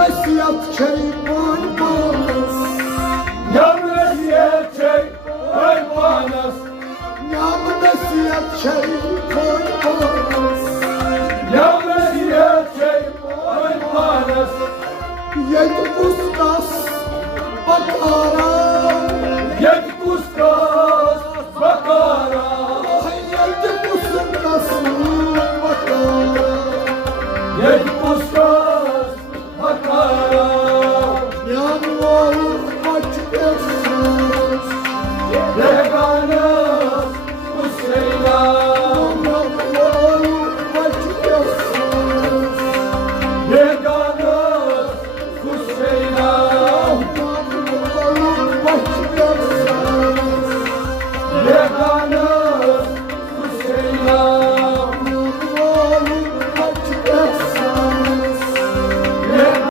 nasihat çey bulbuz. Yam nasihat çey bulbuz. Yam nasihat çey bulbuz. Yam nasihat çey bulbuz. Yed ustas bakara. Yed ustas